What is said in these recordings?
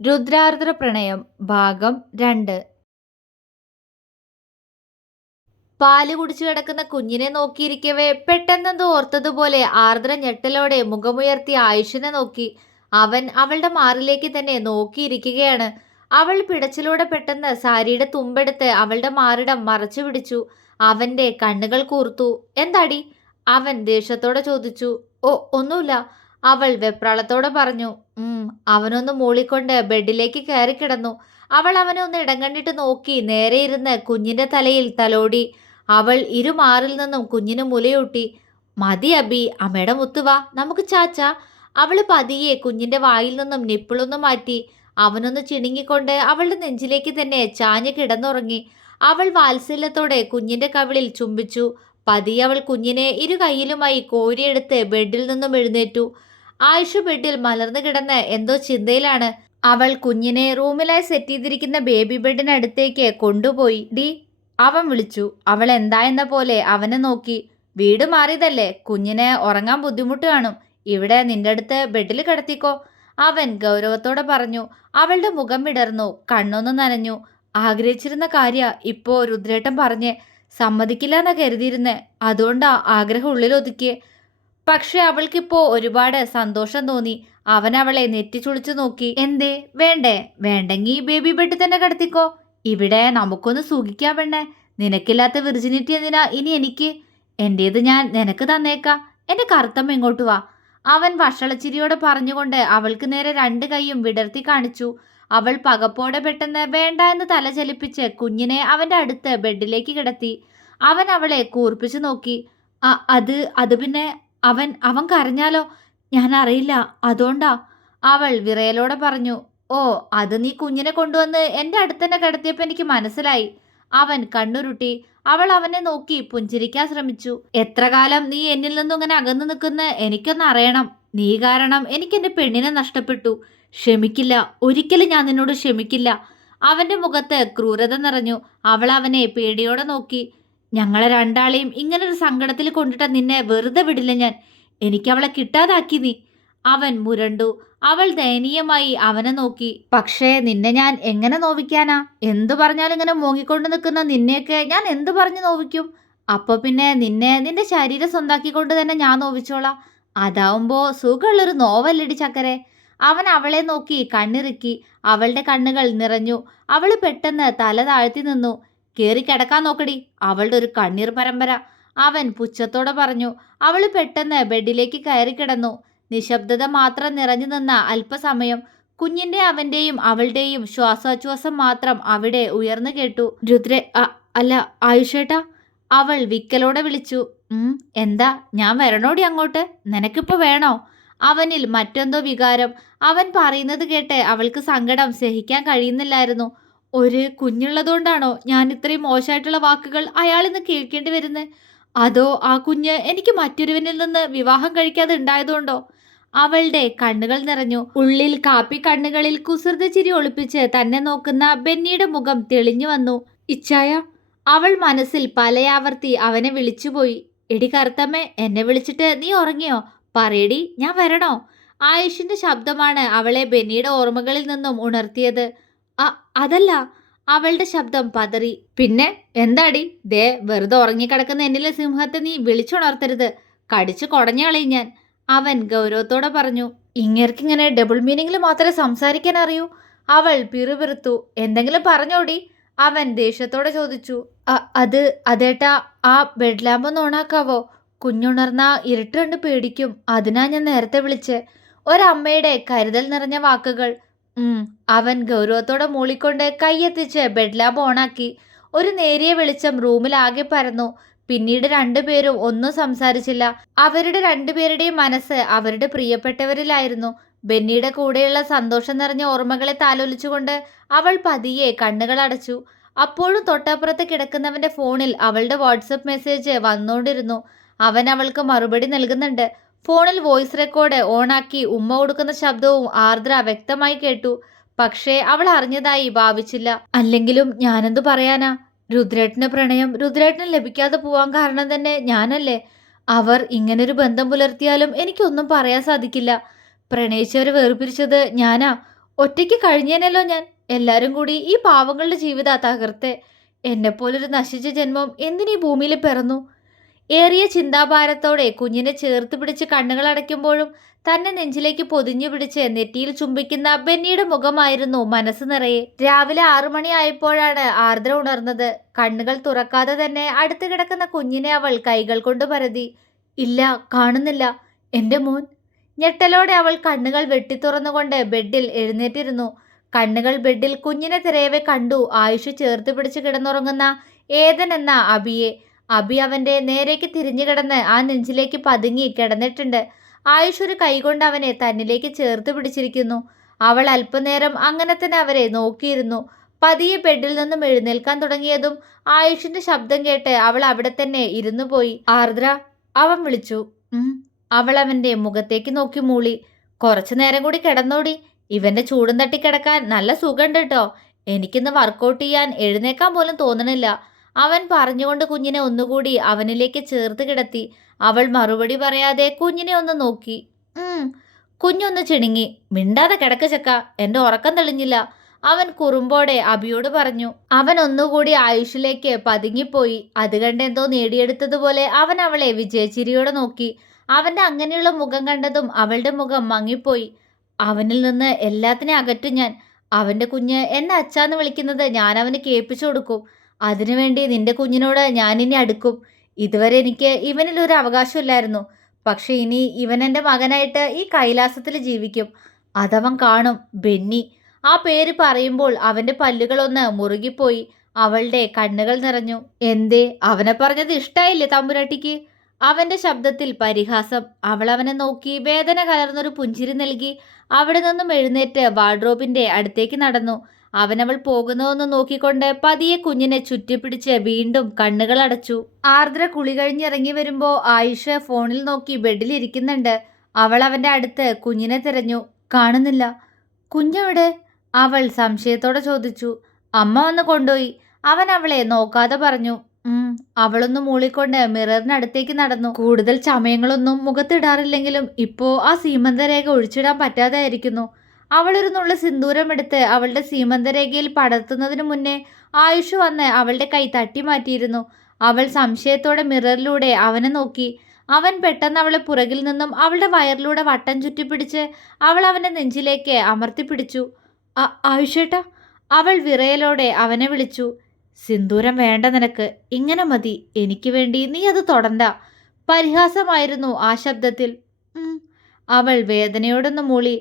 രുദ്രാർദ്ര പ്രണയം ഭാഗം 2. പാല് കുടിച്ചു കിടക്കുന്ന കുഞ്ഞിനെ നോക്കിയിരിക്കവേ പെട്ടെന്നെന്തോ ഓർത്തതുപോലെ ആർദ്ര ഞെട്ടലോടെ മുഖമുയർത്തി ആയുഷിനെ നോക്കി. അവൻ അവളുടെ മാറിലേക്ക് തന്നെ നോക്കിയിരിക്കുകയാണ്. അവൾ പിടച്ചിലൂടെ പെട്ടെന്ന് സാരിയുടെ തുമ്പെടുത്ത് അവളുടെ മാറിടം മറച്ചു പിടിച്ചു. അവന്റെ കണ്ണുകൾ കൂർത്തു. എന്താടി? അവൻ ദേഷ്യത്തോടെ ചോദിച്ചു. ഓ, ഒന്നുമില്ല, അവൾ വെപ്രാളത്തോടെ പറഞ്ഞു. അവനൊന്ന് മൂളിക്കൊണ്ട് ബെഡിലേക്ക് കയറി കിടന്നു. അവൾ അവനെ ഒന്ന് ഇടം കണ്ടിട്ട് നോക്കി നേരെ ഇരുന്ന് കുഞ്ഞിന്റെ തലയിൽ തലോടി. അവൾ ഇരുമാറിൽ നിന്നും കുഞ്ഞിന് മുലയൂട്ടി. മതി അബി, അമ്മയുടെ മുത്തുവാ, നമുക്ക് ചാച്ച. അവള് പതിയെ കുഞ്ഞിന്റെ വായിൽ നിന്നും നിപ്പിളൊന്നു മാറ്റി. അവനൊന്ന് ചിണുങ്ങിക്കൊണ്ട് അവളുടെ നെഞ്ചിലേക്ക് തന്നെ ചാഞ്ഞ് കിടന്നുറങ്ങി. അവൾ വാത്സല്യത്തോടെ കുഞ്ഞിന്റെ കവിളിൽ ചുംബിച്ചു. പതിയെ അവൾ കുഞ്ഞിനെ ഇരു കൈയിലുമായി കോരിയെടുത്ത് ബെഡിൽ നിന്നും എഴുന്നേറ്റു. ആയിഷ ബെഡിൽ മലർന്നു കിടന്ന് എന്തോ ചിന്തയിലാണ്. അവൾ കുഞ്ഞിനെ റൂമിലായി സെറ്റ് ചെയ്തിരിക്കുന്ന ബേബി ബെഡിനടുത്തേക്ക് കൊണ്ടുപോയി. ഡി, അവൻ വിളിച്ചു. അവൾ എന്തായെന്ന പോലെ അവനെ നോക്കി. വീട് മാറിയതല്ലേ, കുഞ്ഞിനെ ഉറങ്ങാൻ ബുദ്ധിമുട്ട് കാണും. ഇവിടെ നിന്റെ അടുത്ത് ബെഡിൽ കിടത്തിക്കോ, അവൻ ഗൗരവത്തോടെ പറഞ്ഞു. അവളുടെ മുഖം വിടർന്നു, കണ്ണൊന്നു നനഞ്ഞു. ആഗ്രഹിച്ചിരുന്ന കാര്യ ഇപ്പോ രുദ്രേട്ടൻ പറഞ്ഞ്. സമ്മതിക്കില്ല എന്നാ കരുതിയിരുന്നേ, അതുകൊണ്ടാ ആഗ്രഹം ഉള്ളിലൊതുക്കിയേ. പക്ഷെ അവൾക്കിപ്പോ ഒരുപാട് സന്തോഷം തോന്നി. അവൻ അവളെ നെറ്റിച്ചുളിച്ചു നോക്കി. എന്തേ, വേണ്ടേ? വേണ്ടെങ്കി ബേബി ബെഡ് തന്നെ കിടത്തിക്കോ. ഇവിടെ നമുക്കൊന്ന് സുഖിക്കാൻ വേണ്ടേ? നിനക്കില്ലാത്ത വിർജിനിറ്റി എന്തിനാ ഇനി എനിക്ക്? എന്റേത് ഞാൻ നിനക്ക് തന്നേക്കാം. എന്റെ കറുത്തമ്മ ഇങ്ങോട്ട് വാ, അവൻ വഷളച്ചിരിയോടെ പറഞ്ഞുകൊണ്ട് അവൾക്ക് നേരെ രണ്ട് കൈയും വിടർത്തി കാണിച്ചു. അവൾ പകപ്പോടെ പെട്ടെന്ന് വേണ്ട എന്ന് തല ചലിപ്പിച്ച് കുഞ്ഞിനെ അവന്റെ അടുത്ത് ബെഡിലേക്ക് കിടത്തി. അവൻ അവളെ കൂർപ്പിച്ചു നോക്കി. അത് പിന്നെ അവൻ അവൻ കരഞ്ഞാലോ? ഞാൻ അറിയില്ല, അതുകൊണ്ടാ, അവൾ വിറയലോടെ പറഞ്ഞു. ഓ, അത് നീ കുഞ്ഞിനെ കൊണ്ടുവന്ന് എൻ്റെ അടുത്തന്നെ കിടത്തിയപ്പോൾ എനിക്ക് മനസ്സിലായി. അവൻ കണ്ണുരുട്ടി. അവൾ അവനെ നോക്കി പുഞ്ചിരിക്കാൻ ശ്രമിച്ചു. എത്ര കാലം നീ എന്നിൽ നിന്നും ഇങ്ങനെ അകന്നു നിൽക്കുന്ന എനിക്കൊന്ന് അറിയണം. നീ കാരണം എനിക്ക് എൻ്റെ പെണ്ണിനെ നഷ്ടപ്പെട്ടു. ക്ഷമിക്കില്ല, ഒരിക്കലും ഞാൻ നിന്നോട് ക്ഷമിക്കില്ല. അവന്റെ മുഖത്ത് ക്രൂരത നിറഞ്ഞു. അവൾ അവനെ പേടിയോടെ നോക്കി. ഞങ്ങളെ രണ്ടാളെയും ഇങ്ങനൊരു സങ്കടത്തിൽ കൊണ്ടിട്ട നിന്നെ വെറുതെ വിടില്ല ഞാൻ. എനിക്കവളെ കിട്ടാതാക്കി നീ. അവൻ മുരണ്ടു. അവൾ ദയനീയമായി അവനെ നോക്കി. പക്ഷേ നിന്നെ ഞാൻ എങ്ങനെ നോവിക്കാനാ? എന്തു പറഞ്ഞാലും ഇങ്ങനെ മൂങ്ങിക്കൊണ്ട് നിൽക്കുന്ന നിന്നെയൊക്കെ ഞാൻ എന്തു പറഞ്ഞു നോവിക്കും? അപ്പൊ പിന്നെ നിന്നെ നിന്റെ ശരീരം സ്വന്താക്കിക്കൊണ്ട് തന്നെ ഞാൻ നോവിച്ചോളാം. അതാവുമ്പോ സുഖമുള്ളൊരു നോവല്ലടി ചക്കരെ. അവൻ അവളെ നോക്കി കണ്ണിറുക്കി. അവളുടെ കണ്ണുകൾ നിറഞ്ഞു. അവൾ പെട്ടെന്ന് തല താഴ്ത്തി നിന്നു. കേറി കിടക്കാൻ നോക്കടി, അവളുടെ ഒരു കണ്ണീർ പരമ്പര, അവൻ പുച്ഛത്തോടെ പറഞ്ഞു. അവൾ പെട്ടെന്ന് ബെഡിലേക്ക് കയറി കിടന്നു. നിശബ്ദത മാത്രം നിറഞ്ഞു നിന്ന അല്പസമയം കുഞ്ഞിന്റെ അവന്റെയും അവളുടെയും ശ്വാസോച്ഛ്വാസം മാത്രം അവിടെ ഉയർന്നു കേട്ടു. രുദ്രേ, അല്ല ആയുഷേട്ടാ, അവൾ വിക്കലോടെ വിളിച്ചു. എന്താ, ഞാൻ വരണോടി അങ്ങോട്ട്? നിനക്കിപ്പോ വേണോ? അവനിൽ മറ്റെന്തോ വികാരം. അവൻ പറയുന്നത് കേട്ട് അവൾക്ക് സങ്കടം സഹിക്കാൻ കഴിയുന്നില്ലായിരുന്നു. ഒരു കുഞ്ഞുള്ളതുകൊണ്ടാണോ ഞാൻ ഇത്രയും മോശമായിട്ടുള്ള വാക്കുകൾ അയാളിന്ന് കേൾക്കേണ്ടി വരുന്നത്? അതോ ആ കുഞ്ഞ് എനിക്ക് മറ്റൊരുവനിൽ നിന്ന് വിവാഹം കഴിക്കാതെ ഉണ്ടായതുകൊണ്ടോ? അവളുടെ കണ്ണുകൾ നിറഞ്ഞു. ഉള്ളിൽ കാപ്പി കണ്ണുകളിൽ കുസൃത ചിരി ഒളിപ്പിച്ച് തന്നെ നോക്കുന്ന ബെന്നിയുടെ മുഖം തെളിഞ്ഞു വന്നു. ഇച്ചായ, അവൾ മനസ്സിൽ പലയാവർത്തി അവനെ വിളിച്ചുപോയി. എടി കറുത്തമ്മേ, എന്നെ വിളിച്ചിട്ട് നീ ഉറങ്ങിയോ? പറയടി, ഞാൻ വരണോ? ആയുഷിന്റെ ശബ്ദമാണ് അവളെ ബെന്നിയുടെ ഓർമ്മകളിൽ നിന്നും ഉണർത്തിയത്. അതല്ല, അവളുടെ ശബ്ദം പതറി. പിന്നെ എന്താടി? ദേ, വെറുതെ ഉറങ്ങിക്കിടക്കുന്ന എന്നിലെ സിംഹത്തെ നീ വിളിച്ചുണർത്തരുത്, കടിച്ചു കൊടഞ്ഞു കളയും ഞാൻ, അവൻ ഗൗരവത്തോടെ പറഞ്ഞു. ഇങ്ങേർക്കിങ്ങനെ ഡബിൾ മീനിങ്ങിൽ മാത്രമേ സംസാരിക്കാൻ അറിയൂ, അവൾ പിറുപിറുത്തു. എന്തെങ്കിലും പറഞ്ഞോടി, അവൻ ദേഷ്യത്തോടെ ചോദിച്ചു. അതേട്ടാ, ആ ബെഡ് ലാമ്പ് ഒന്ന് ഓണാക്കാവോ? കുഞ്ഞുണർന്ന ഇരുട്ട് കണ്ട് പേടിക്കും, അതിനാ ഞാൻ നേരത്തെ വിളിച്ച്. ഒരമ്മയുടെ കരുതൽ നിറഞ്ഞ വാക്കുകൾ. അവൻ ഗൗരവത്തോടെ മൂളിക്കൊണ്ട് കൈയെത്തിച്ച് ബെഡ് ലാമ്പ് ഓണാക്കി. ഒരു നേരിയ വെളിച്ചം റൂമിലാകെ പരന്നു. പിന്നീട് രണ്ടുപേരും ഒന്നും സംസാരിച്ചില്ല. അവരുടെ രണ്ടുപേരുടെയും മനസ്സ് അവരുടെ പ്രിയപ്പെട്ടവരിലായിരുന്നു. ബെന്നിയുടെ കൂടെയുള്ള സന്തോഷം നിറഞ്ഞ ഓർമ്മകളെ താലോലിച്ചുകൊണ്ട് അവൾ പതിയെ കണ്ണുകൾ അടച്ചു. അപ്പോഴും തൊട്ടപ്പുറത്ത് കിടക്കുന്നവന്റെ ഫോണിൽ അവളുടെ വാട്സപ്പ് മെസ്സേജ് വന്നുകൊണ്ടിരുന്നു. അവൻ അവൾക്ക് മറുപടി നൽകുന്നുണ്ട്. ഫോണിൽ വോയിസ് റെക്കോർഡ് ഓണാക്കി ഉമ്മ കൊടുക്കുന്ന ശബ്ദവും ആർദ്ര വ്യക്തമായി കേട്ടു. പക്ഷേ അവൾ അറിഞ്ഞതായി ഭാവിച്ചില്ല. അല്ലെങ്കിലും ഞാനെന്തു പറയാനാ? രുദ്രേട്ടന് പ്രണയം രുദ്രേട്ടന് ലഭിക്കാതെ പോവാൻ കാരണം തന്നെ ഞാനല്ലേ? അവർ ഇങ്ങനൊരു ബന്ധം പുലർത്തിയാലും എനിക്കൊന്നും പറയാൻ സാധിക്കില്ല. പ്രണയിച്ചവരെ വേർപിരിച്ചത് ഞാനാ. ഒറ്റയ്ക്ക് കഴിഞ്ഞേനല്ലോ ഞാൻ. എല്ലാരും കൂടി ഈ പാവങ്ങളുടെ ജീവിത തകർത്തെ. എന്നെപ്പോലൊരു നശിച്ച ജന്മം എന്തിനീ ഭൂമിയിൽ പിറന്നു? ഏറിയ ചിന്താഭാരത്തോടെ കുഞ്ഞിനെ ചേർത്ത് പിടിച്ച് കണ്ണുകൾ അടയ്ക്കുമ്പോഴും തന്നെ നെഞ്ചിലേക്ക് പൊതിഞ്ഞു പിടിച്ച് നെറ്റിയിൽ ചുംബിക്കുന്ന ബെന്നിയുടെ മുഖമായിരുന്നു മനസ്സ് നിറയെ. രാവിലെ 6 ആയപ്പോഴാണ് ആർദ്ര ഉണർന്നത്. കണ്ണുകൾ തുറക്കാതെ തന്നെ അടുത്ത് കിടക്കുന്ന കുഞ്ഞിനെ അവൾ കൈകൾ കൊണ്ട് പരതി. ഇല്ല, കാണുന്നില്ല. എന്റെ മോൻ. ഞെട്ടലോടെ അവൾ കണ്ണുകൾ വെട്ടിത്തുറന്നുകൊണ്ട് ബെഡിൽ എഴുന്നേറ്റിരുന്നു. കണ്ണുകൾ ബെഡിൽ കുഞ്ഞിനെ തിരയവെ കണ്ടു ആയുഷ് ചേർത്ത് പിടിച്ച് കിടന്നുറങ്ങുന്ന ഏതൻ എന്ന അബിയെ. അബി അവന്റെ നേരേക്ക് തിരിഞ്ഞു കിടന്ന് ആ നെഞ്ചിലേക്ക് പതുങ്ങി കിടന്നിട്ടുണ്ട്. ആയുഷ് ഒരു കൈകൊണ്ട് അവനെ തന്നിലേക്ക് ചേർത്ത് പിടിച്ചിരിക്കുന്നു. അവൾ അല്പനേരം അങ്ങനെ തന്നെ അവരെ നോക്കിയിരുന്നു. പതിയെ ബെഡിൽ നിന്നും എഴുന്നേൽക്കാൻ തുടങ്ങിയതും ആയുഷിന്റെ ശബ്ദം കേട്ട് അവൾ അവിടെ തന്നെ ഇരുന്നു പോയി. ആർദ്ര, അവൻ വിളിച്ചു. അവൾ അവന്റെ മുഖത്തേക്ക് നോക്കി മൂളി. കുറച്ചു നേരം കൂടി കിടന്നോടി. ഇവന്റെ ചൂടും തട്ടി കിടക്കാൻ നല്ല സുഖമുണ്ട് കേട്ടോ. എനിക്കിന്ന് വർക്കൗട്ട് ചെയ്യാൻ എഴുന്നേക്കാൻ പോലും തോന്നണില്ല. അവൻ പറഞ്ഞുകൊണ്ട് കുഞ്ഞിനെ ഒന്നുകൂടി അവനിലേക്ക് ചേർത്ത് കിടത്തി. അവൾ മറുപടി പറയാതെ കുഞ്ഞിനെ ഒന്ന് നോക്കി. കുഞ്ഞൊന്ന് ചിണുങ്ങി. മിണ്ടാതെ കിടക്ക് ചക്ക, എന്റെ ഉറക്കം തെളിഞ്ഞില്ല, അവൻ കുറുമ്പോടെ അബിയോട് പറഞ്ഞു. അവൻ ഒന്നുകൂടി ആയുഷിലേക്ക് പതുങ്ങിപ്പോയി. അത് കണ്ട് എന്തോ നേടിയെടുത്തതുപോലെ അവൻ അവളെ വിജയച്ചിരിയോടെ നോക്കി. അവന്റെ അങ്ങനെയുള്ള മുഖം കണ്ടതും അവളുടെ മുഖം മങ്ങിപ്പോയി. അവനിൽ നിന്ന് എല്ലാത്തിനെ അകറ്റും ഞാൻ. അവന്റെ കുഞ്ഞ് എന്നെ അച്ചാന്ന് വിളിക്കുന്നത് ഞാൻ അവന് കേൾപ്പിച്ചു കൊടുക്കും. അതിനുവേണ്ടി നിന്റെ കുഞ്ഞിനോട് ഞാനിനി അടുക്കും. ഇതുവരെ എനിക്ക് ഇവനിൽ ഒരു അവകാശമില്ലായിരുന്നു. പക്ഷെ ഇനി ഇവൻ എൻ്റെ മകനായിട്ട് ഈ കൈലാസത്തിൽ ജീവിക്കും. അതവൻ കാണും. ബെന്നി. ആ പേര് പറയുമ്പോൾ അവന്റെ പല്ലുകളൊന്ന് മുറുകിപ്പോയി. അവളുടെ കണ്ണുകൾ നിറഞ്ഞു. എന്തേ, അവനെ പറഞ്ഞത് ഇഷ്ടായില്ലേ തമ്പുരാട്ടിക്ക്? അവന്റെ ശബ്ദത്തിൽ പരിഹാസം. അവൾ അവനെ നോക്കി വേദന കലർന്നൊരു പുഞ്ചിരി നൽകി അവിടെ നിന്നും എഴുന്നേറ്റ് വാർഡ്രോബിന്റെ അടുത്തേക്ക് നടന്നു. അവനവൾ പോകുന്നതൊന്ന് നോക്കിക്കൊണ്ട് പതിയെ കുഞ്ഞിനെ ചുറ്റിപ്പിടിച്ച് വീണ്ടും കണ്ണുകൾ അടച്ചു. ആർദ്ര കുളി കഴിഞ്ഞിറങ്ങി വരുമ്പോൾ ആയുഷ് ഫോണിൽ നോക്കി ബെഡിലിരിക്കുന്നുണ്ട്. അവൾ അവന്റെ അടുത്ത് കുഞ്ഞിനെ തിരഞ്ഞു. കാണുന്നില്ല. കുഞ്ഞെവിടെ? അവൾ സംശയത്തോടെ ചോദിച്ചു. അമ്മ വന്ന് കൊണ്ടുപോയി, അവൻ അവളെ നോക്കാതെ പറഞ്ഞു. അവളൊന്ന് മൂളിക്കൊണ്ട് മിററിനടുത്തേക്ക് നടന്നു. കൂടുതൽ ചമയങ്ങളൊന്നും മുഖത്തിടാറില്ലെങ്കിലും ഇപ്പോ ആ സീമന്തരേഖ ഒഴിച്ചിടാൻ പറ്റാതെയായിരിക്കുന്നു. അവളൊരു നുള്ള സിന്ദൂരം എടുത്ത് അവളുടെ സീമന്തരേഖയിൽ പടർത്തുന്നതിനു മുന്നേ ആയുഷ് വന്ന് അവളുടെ കൈ തട്ടി മാറ്റിയിരുന്നു. അവൾ സംശയത്തോടെ മിററിലൂടെ അവനെ നോക്കി. അവൻ പെട്ടെന്ന് അവളെ പുറകിൽ നിന്നും അവളുടെ വയറിലൂടെ വട്ടം ചുറ്റിപ്പിടിച്ച് അവൾ അവന്റെ നെഞ്ചിലേക്ക് അമർത്തിപ്പിടിച്ചു. ആയുഷേട്ടാ, അവൾ വിറയലോടെ അവനെ വിളിച്ചു. സിന്ദൂരം വേണ്ട നിനക്ക്, ഇങ്ങനെ മതി. എനിക്ക് വേണ്ടി നീ അത് തൊടണ്ട. പരിഹാസമായിരുന്നു ആ ശബ്ദത്തിൽ. അവൾ വേദനയോടൊന്ന് മൂളി.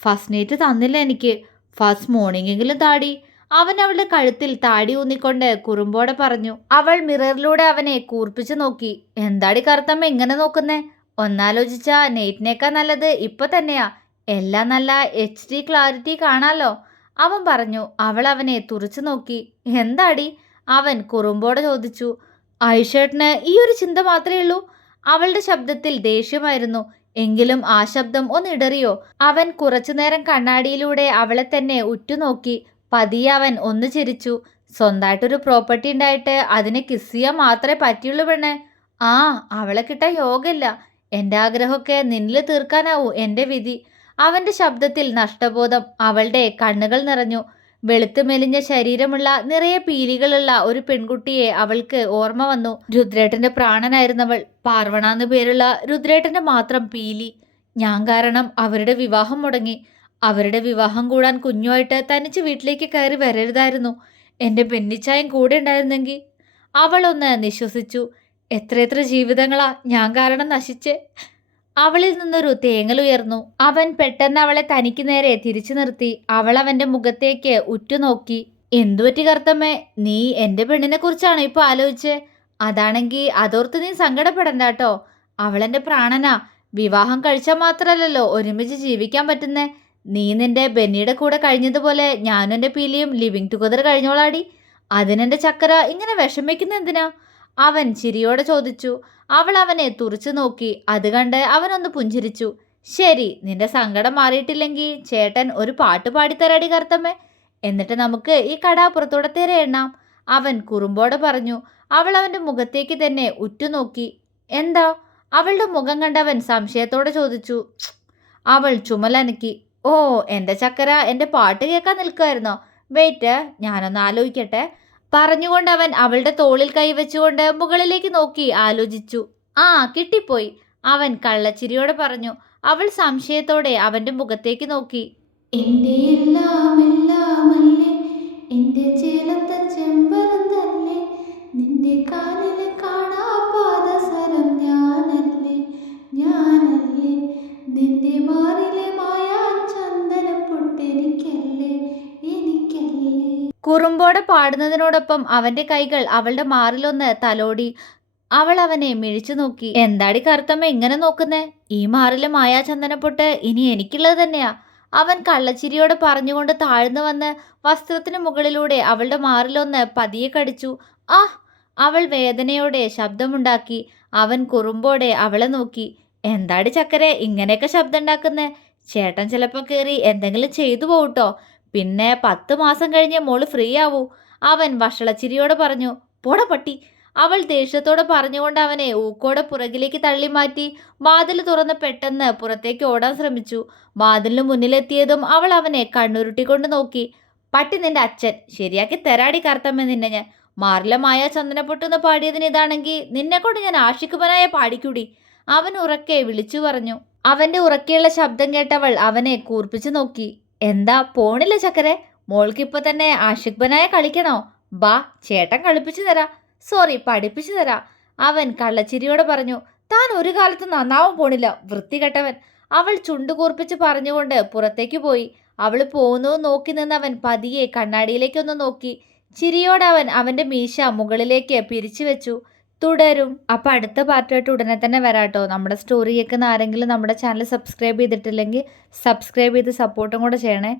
ഫസ്റ്റ് നൈറ്റ് തന്നില്ല എനിക്ക്. ഫസ്റ്റ് മോർണിംഗെങ്കിലും താടി. അവൻ അവളുടെ കഴുത്തിൽ താടി ഊന്നിക്കൊണ്ട് കുറുമ്പോടെ പറഞ്ഞു. അവൾ മിററിലൂടെ അവനെ കൂർപ്പിച്ചു നോക്കി. എന്താടി കറുത്തമ്മ ഇങ്ങനെ നോക്കുന്നേ? ഒന്നാലോചിച്ച നെയ്റ്റിനേക്കാൾ നല്ലത് ഇപ്പൊ തന്നെയാ. എല്ലാം നല്ല HD ക്ലാരിറ്റി കാണാലോ, അവൻ പറഞ്ഞു. അവൾ അവനെ തുറച്ചു നോക്കി. എന്താടി? അവൻ കുറുമ്പോടെ ചോദിച്ചു. ആയിഷേട്ടന് ഈ ഒരു ചിന്ത മാത്രമേ ഉള്ളൂ? അവളുടെ ശബ്ദത്തിൽ ദേഷ്യമായിരുന്നു. എങ്കിലും ആ ശബ്ദം ഒന്നിടറിയോ. അവൻ കുറച്ചുനേരം കണ്ണാടിയിലൂടെ അവളെ തന്നെ ഉറ്റുനോക്കി. പതിയെ അവൻ ഒന്ന് ചിരിച്ചു. സ്വന്തമായിട്ടൊരു പ്രോപ്പർട്ടി ഉണ്ടായിട്ട് അതിനെ കിസ് ചെയ്യാൻ മാത്രമേ പറ്റിയുള്ളൂ പെണ്ണെ. അവളെ കിട്ടാൻ യോഗമില്ല. എൻ്റെ ആഗ്രഹമൊക്കെ നിന്നിൽ തീർക്കാനാവൂ എൻ്റെ വിധി. അവന്റെ ശബ്ദത്തിൽ നഷ്ടബോധം. അവളുടെ കണ്ണുകൾ നിറഞ്ഞു. വെളുത്തു മെലിഞ്ഞ ശരീരമുള്ള നിറയെ പീലികളുള്ള ഒരു പെൺകുട്ടിയെ അവൾക്ക് ഓർമ്മ വന്നു. രുദ്രേട്ടന്റെ പ്രാണനായിരുന്നവൾ. പാർവണ എന്നു പേരുള്ള രുദ്രേട്ടന്റെ മാത്രം പീലി. ഞാൻ കാരണം അവരുടെ വിവാഹം മുടങ്ങി. അവരുടെ വിവാഹം കൂടാൻ കുഞ്ഞുമായിട്ട് തനിച്ച് വീട്ടിലേക്ക് കയറി വരരുതായിരുന്നു. എൻ്റെ ബെന്നിച്ചായം കൂടെ ഉണ്ടായിരുന്നെങ്കിൽ. അവൾ ഒന്ന് നിശ്വസിച്ചു. എത്രയെത്ര ജീവിതങ്ങളാ ഞാൻ കാരണം നശിച്ചേ. അവളിൽ നിന്നൊരു തേങ്ങലുയർന്നു. അവൻ പെട്ടെന്ന് അവളെ തനിക്ക് നേരെ തിരിച്ചു നിർത്തി. അവൾ അവന്റെ മുഖത്തേക്ക് ഉറ്റുനോക്കി. എന്തുപറ്റി കറുത്തമ്മേ? നീ എൻ്റെ പെണ്ണിനെ കുറിച്ചാണോ ഇപ്പൊ ആലോചിച്ചേ? അതാണെങ്കിൽ അതോർത്ത് നീ സങ്കടപ്പെടണ്ട കേട്ടോ. അവളെന്റെ പ്രാണനാ. വിവാഹം കഴിച്ചാൽ മാത്രമല്ലല്ലോ ഒരുമിച്ച് ജീവിക്കാൻ പറ്റുന്നേ. നീ നിന്റെ ബെന്നിയുടെ കൂടെ കഴിഞ്ഞതുപോലെ ഞാനും എൻ്റെ പീലിയും ലിവിങ് ടുഗദർ കഴിഞ്ഞോളാടി. അതിനെന്റെ ചക്കര ഇങ്ങനെ വിഷമിക്കുന്ന എന്തിനാ? അവൻ ചിരിയോടെ ചോദിച്ചു. അവൾ അവനെ തുറച്ചു നോക്കി. അത് കണ്ട് അവനൊന്ന് പുഞ്ചിരിച്ചു. ശരി, നിന്റെ സങ്കടം മാറിയിട്ടില്ലെങ്കിൽ ചേട്ടൻ ഒരു പാട്ട് പാടിത്തരാടി കറുത്തമ്മേ. എന്നിട്ട് നമുക്ക് ഈ കടാപ്പുറത്തൂടെ തിരയെണ്ണാം, അവൻ കുറുമ്പോടെ പറഞ്ഞു. അവൾ അവന്റെ മുഖത്തേക്ക് തന്നെ ഉറ്റുനോക്കി. എന്താ? അവളുടെ മുഖം കണ്ടവൻ സംശയത്തോടെ ചോദിച്ചു. അവൾ ചുമലനക്കി. ഓ, എന്റെ ചക്കര എന്റെ പാട്ട് കേൾക്കാൻ നിൽക്കുമായിരുന്നോ? വെയിറ്റ്, ഞാനൊന്ന് ആലോചിക്കട്ടെ. പറഞ്ഞുകൊണ്ട് അവൻ അവളുടെ തോളിൽ കൈവച്ചുകൊണ്ട് മുകളിലേക്ക് നോക്കി ആലോചിച്ചു. ആ, കിട്ടിപ്പോയി, അവൻ കള്ളച്ചിരിയോടെ പറഞ്ഞു. അവൾ സംശയത്തോടെ അവന്റെ മുഖത്തേക്ക് നോക്കി. എന്റെ എല്ലാം എല്ലാമല്ലേ, എന്റെ ചേലത്തെ ചെമ്പരന്തല്ലേ, നിന്റെ കാലിലെ കാണാ പാദസരം ഞാനല്ലേ, ഞാനല്ലേ, നിന്റെ മാറിലെ മായാ ചന്ദന പൊട്ടെനിക്കല്ലേ, എനിക്കല്ലേ. കുറുമ്പോടെ പാടുന്നതിനോടൊപ്പം അവന്റെ കൈകൾ അവളുടെ മാറിലൊന്ന് തലോടി. അവൾ അവനെ മിഴിച്ചു നോക്കി. എന്താടി കറുത്തമ്മ ഇങ്ങനെ നോക്കുന്നേ? ഈ മാറിലെ മായാചന്ദനപ്പൊട്ട് ഇനി എനിക്കുള്ളത് തന്നെയാ, അവൻ കള്ളച്ചിരിയോടെ പറഞ്ഞുകൊണ്ട് താഴ്ന്നു വന്ന് വസ്ത്രത്തിന് മുകളിലൂടെ അവളുടെ മാറിലൊന്ന് പതിയെ കടിച്ചു. ആ, അവൾ വേദനയോടെ ശബ്ദമുണ്ടാക്കി. അവൻ കുറുമ്പോടെ അവളെ നോക്കി. എന്താടി ചക്കരെ ഇങ്ങനെയൊക്കെ ശബ്ദം ഉണ്ടാക്കുന്നേ? ചേട്ടൻ ചിലപ്പോൾ കയറി എന്തെങ്കിലും ചെയ്തു പോകട്ടോ. പിന്നെ 10 മാസം കഴിഞ്ഞ് മോള് ഫ്രീ ആവൂ, അവൻ വഷളച്ചിരിയോടെ പറഞ്ഞു. പോട പട്ടി, അവൾ ദേഷ്യത്തോടെ പറഞ്ഞുകൊണ്ട് അവനെ ഊക്കോടെ പുറകിലേക്ക് തള്ളി മാറ്റി വാതിൽ തുറന്ന് പെട്ടെന്ന് പുറത്തേക്ക് ഓടാൻ ശ്രമിച്ചു. വാതിലിന് മുന്നിലെത്തിയതും അവൾ അവനെ കണ്ണുരുട്ടിക്കൊണ്ട് നോക്കി. പട്ടി നിന്റെ അച്ഛൻ ശരിയാക്കി തരാടി കറുത്തമ്മ നിന്നെ ഞാൻ. മാറിലമായ ചന്ദനപ്പൊട്ടെന്ന് പാടിയതിന് ഇതാണെങ്കിൽ നിന്നെ കൊണ്ട് ഞാൻ ആഷിക്കുപനായ പാടിക്കൂടി, അവൻ ഉറക്കെ വിളിച്ചു പറഞ്ഞു. അവന്റെ ഉറക്കെയുള്ള ശബ്ദം കേട്ടവൾ അവനെ കൂർപ്പിച്ചു നോക്കി. എന്താ പോണില്ല ചക്കരെ? മോൾക്കിപ്പോ തന്നെ ആഷിഖ്ബനായ കളിക്കണോ? ബാ, ചേട്ടൻ കളിപ്പിച്ചു തരാ, സോറി പഠിപ്പിച്ചു തരാ, അവൻ കള്ളച്ചിരിയോടെ പറഞ്ഞു. താൻ ഒരു കാലത്ത് നന്നാവാൻ പോണില്ല, വൃത്തികെട്ടവൻ, അവൾ ചുണ്ടുകൂർപ്പിച്ച് പറഞ്ഞുകൊണ്ട് പുറത്തേക്ക് പോയി. അവൾ പോകുന്നത് നോക്കി നിന്നവൻ പതിയെ കണ്ണാടിയിലേക്കൊന്ന് നോക്കി. ചിരിയോടെ അവൻ അവന്റെ മീശ മുകളിലേക്ക് പിരിച്ചു വെച്ചു. തുടരും. അപ്പം അടുത്ത പാർട്ടായിട്ട് ഉടനെ തന്നെ വരാട്ടോ. നമ്മുടെ സ്റ്റോറി കേൾക്കുന്ന ആരെങ്കിലും നമ്മുടെ ചാനൽ സബ്സ്ക്രൈബ് ചെയ്തിട്ടില്ലെങ്കിൽ സബ്സ്ക്രൈബ് ചെയ്ത് സപ്പോർട്ടും കൂടെ ചെയ്യണേ.